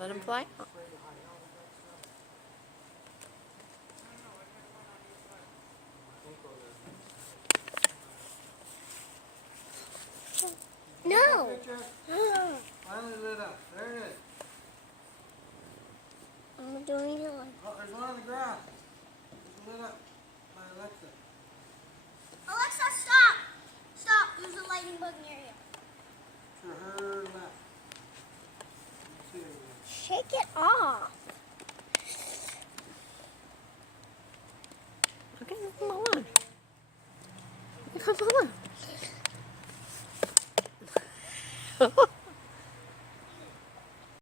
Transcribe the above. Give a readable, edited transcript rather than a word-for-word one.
Let him fly out. No. Finally lit up. There it is. I'm doing it like. Oh, there's one on the ground. It's lit up by Alexa. Alexa, stop! Stop. There's a lightning bug near you. To her left. Let's see it again. Shake it off. Okay, come on. Come on.